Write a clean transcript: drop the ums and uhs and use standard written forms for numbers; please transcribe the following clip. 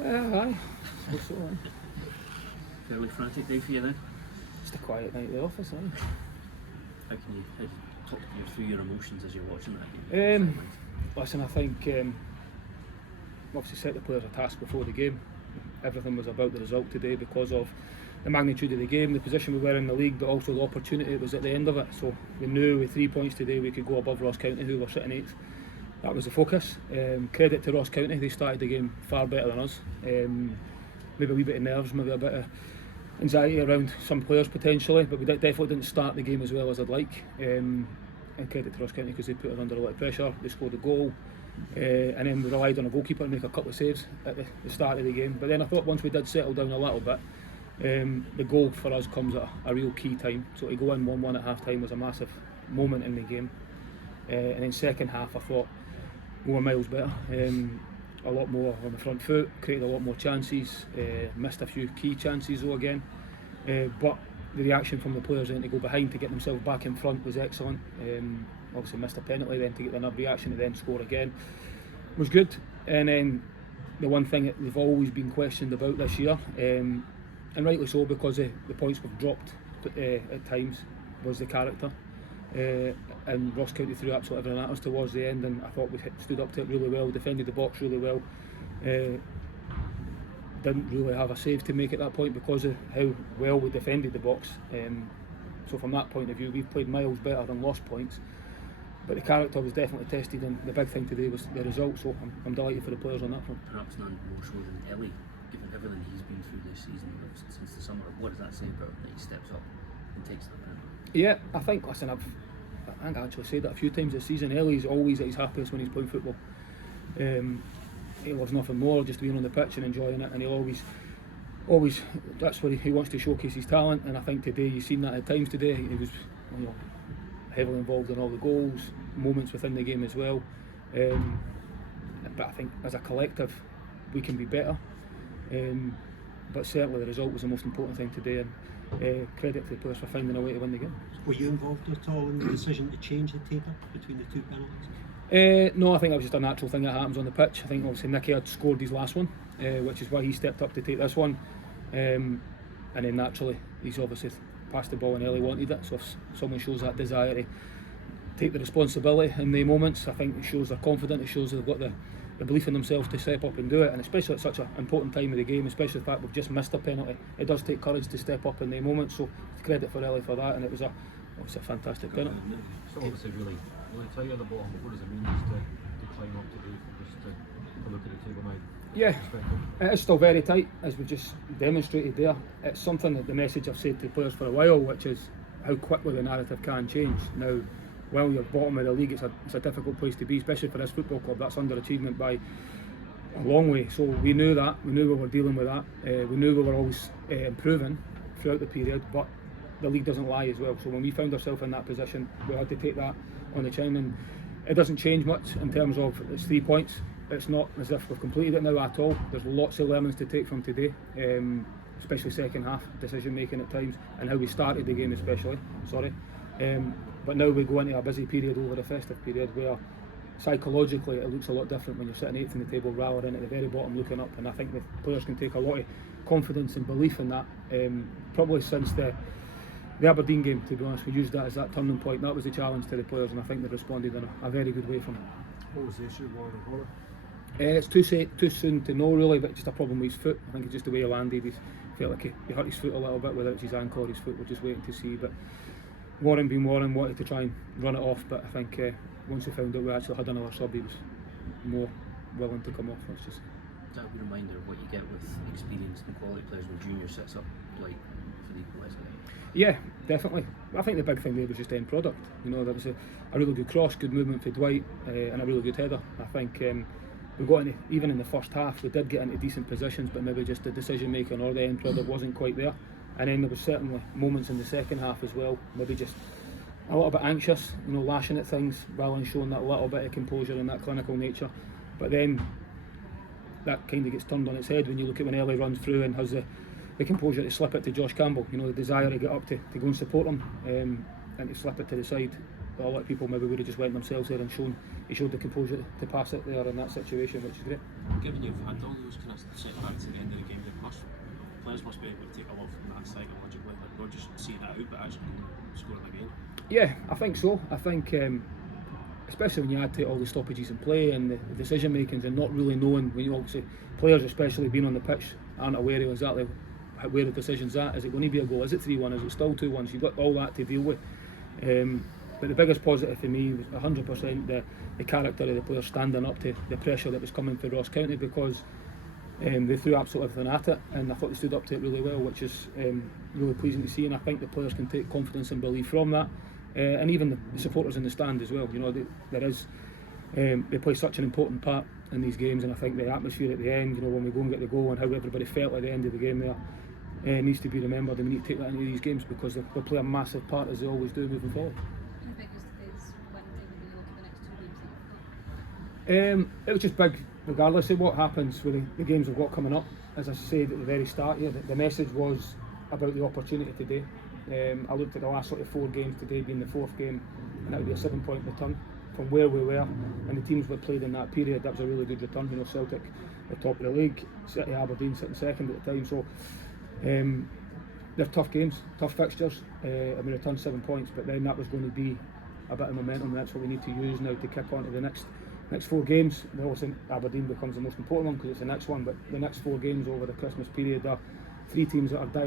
Aye. Suppose so, aye. Fairly frantic day for you then? Just a quiet night at the office, aye. How can you talk me through your emotions as you're watching that game? Listen, I think obviously set the players a task before the game. Everything was about the result today because of the magnitude of the game, the position we were in the league, but also the opportunity was at the end of it. So we knew with 3 points today we could go above Ross County, who were sitting 8th. That was the focus. Credit to Ross County, they started the game far better than us. Maybe a wee bit of nerves, maybe a bit of anxiety around some players potentially, but we definitely didn't start the game as well as I'd like. And credit to Ross County because they put us under a lot of pressure, they scored a goal, and then we relied on a goalkeeper to make a couple of saves at the start of the game. But then I thought once we did settle down a little bit, the goal for us comes at a real key time. So to go in 1-1 at half time was a massive moment in the game. And then second half I thought we were miles better. A lot more on the front foot, created a lot more chances, missed a few key chances though again. But the reaction from the players then to go behind to get themselves back in front was excellent. Obviously missed a penalty, then to get another reaction to then score again was good. And then the one thing that they've always been questioned about this year, and rightly so because the points we've dropped at times, was the character. And Ross County threw absolutely everything at us towards the end, and I thought we stood up to it really well, defended the box really well. Didn't really have a save to make at that point because of how well we defended the box. So from that point of view, we've played miles better and lost points. But the character was definitely tested, and the big thing today was the result. So I'm delighted for the players on that front. Perhaps none more so than Ellie, given everything he's been through this season since the summer. What does that say about that he steps up and takes that penalty? Yeah, I think. Listen, I think I actually said that a few times this season. Ellie's always at his happiest when he's playing football. He loves nothing more just being on the pitch and enjoying it, and he'll always that's where he wants to showcase his talent. And I think today you've seen that at times today. He was, heavily involved in all the goals, moments within the game as well. But I think as a collective we can be better. But certainly the result was the most important thing today, and credit to the players for finding a way to win the game. Were you involved at all in the decision to change the taper between the two penalties? No, I think that was just a natural thing that happens on the pitch. I think obviously Nicky had scored his last one, which is why he stepped up to take this one, and then naturally he's obviously passed the ball and Ellie wanted it. So if someone shows that desire to take the responsibility in the moments, I think it shows they're confident, it shows they've got the belief in themselves to step up and do it, and especially at such an important time of the game, especially the fact we've just missed a penalty. It does take courage to step up in the moments, so credit for Ellie for that, and it was obviously a fantastic penalty. So obviously really tight at the bottom, but what does it mean just to climb up today, just to look at the table now? Yeah, it is still very tight, as we've just demonstrated there. It's something that the message I've said to the players for a while, which is how quickly the narrative can change. Now, while you're bottom of the league, it's a difficult place to be, especially for this football club. That's underachievement by a long way. So we knew that, we knew we were dealing with that, we knew we were always improving throughout the period, but the league doesn't lie as well. So when we found ourselves in that position, we had to take that on the chin, and it doesn't change much in terms of it's 3 points. It's not as if we've completed it now at all. There's lots of learnings to take from today, especially second half decision making at times, and how we started the game especially. But now we go into a busy period over the festive period where psychologically it looks a lot different when you're sitting 8th in the table rather than at the very bottom looking up, and I think the players can take a lot of confidence and belief in that. Probably since the Aberdeen game, to be honest, we used that as that turning point. That was the challenge to the players, and I think they responded in a very good way from it. What was the issue, Warren O'Connor? It's too soon to know really, but just a problem with his foot. I think it's just the way he landed. He felt like he hurt his foot a little bit, whether it's his ankle or his foot, we're just waiting to see. But Warren being Warren, wanted to try and run it off, but I think once we found out we actually had another sub, he was more willing to come off. It's just Is that a reminder of what you get with experienced and quality players when Junior sets up like for the equaliser? Yeah, definitely. I think the big thing there was just end product. There was a really good cross, good movement for Dwight, and a really good header. I think we got into, even in the first half, we did get into decent positions, but maybe just the decision making or the end product wasn't quite there. And then there was certainly moments in the second half as well, maybe just a little bit anxious, lashing at things rather than showing that little bit of composure and that clinical nature. But then that kind of gets turned on its head when you look at when Ellie runs through and has the composure to slip it to Josh Campbell, the desire to get up to go and support him, and to slip it to the side. But a lot of people maybe would have just went themselves there and he showed the composure to pass it there in that situation, which is great. given you've had all those kind of setbacks at the end of the game, players must be able to take a lot from that psychologically, like not just seeing it out, but actually scoring again. Yeah, I think so. I think, especially when you add to all the stoppages in play and the decision makings, and not really knowing, when you obviously players, especially being on the pitch, aren't aware of exactly where the decision's at. Is it going to be a goal? Is it 3-1? Is it still 2-1? So you've got all that to deal with. But the biggest positive for me was 100% the character of the players standing up to the pressure that was coming for Ross County, because they threw absolutely everything at it, and I thought they stood up to it really well, which is really pleasing to see. And I think the players can take confidence and belief from that, and even the supporters in the stand as well. You know, they play such an important part in these games, and I think the atmosphere at the end, you know, when we go and get the goal and how everybody felt at the end of the game there, needs to be remembered, and we need to take that into these games, because they'll play a massive part, as they always do, moving forward. How big is Wednesday when you look at the next 2 games that you've got? It was just big, regardless of what happens with the games we've got coming up. As I said at the very start here, the message was about the opportunity today. I looked at the last sort of 4 games, today being the 4th game, and that would be a 7-point return from where we were and the teams we played in that period. That was a really good return. You know, Celtic at the top of the league, City, Aberdeen sitting second at the time. So they're tough games, tough fixtures, and we returned 7 points, but then that was going to be a bit of momentum, and that's what we need to use now to kick on to the next 4 games. Obviously Aberdeen becomes the most important one because it's the next one, but the next 4 games over the Christmas period are 3 teams that are direct